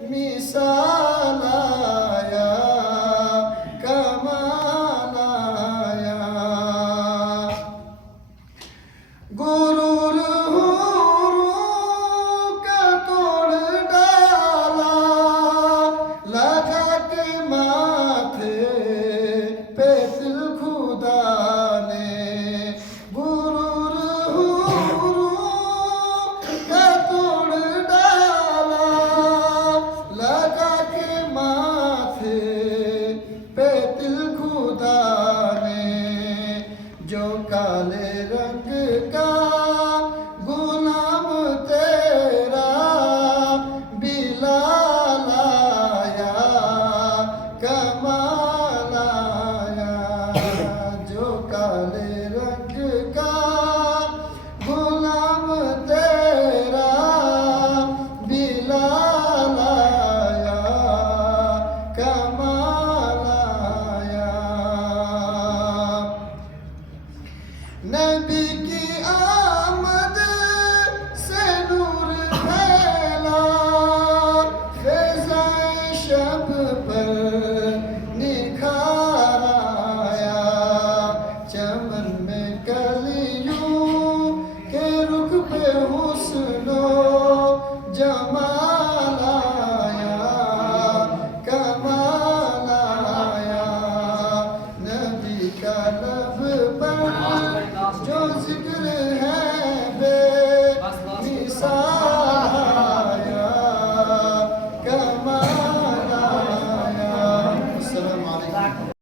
मिसाल आया, कमाल आया। गुरूर का तोड़ डाला, लगा के माथे पे दिल खुदा ने। गुरूर का तोड़ डाला, लगा के माथे पे दिल खुदा ने। जो काले रंग का गुलाम तेरा बिलाल आया, कमाल आया। जो काले रंग का गुलाम तेरा बिलाल आया, कमाल आया। नबी की आमद से नूर फैला, फ़िज़ाए शब पर निखार आया। चमन में कलियों के रुख पे हुस्नो जमाल आया, कमाल आया। नबी का लब पर जो जिक्र है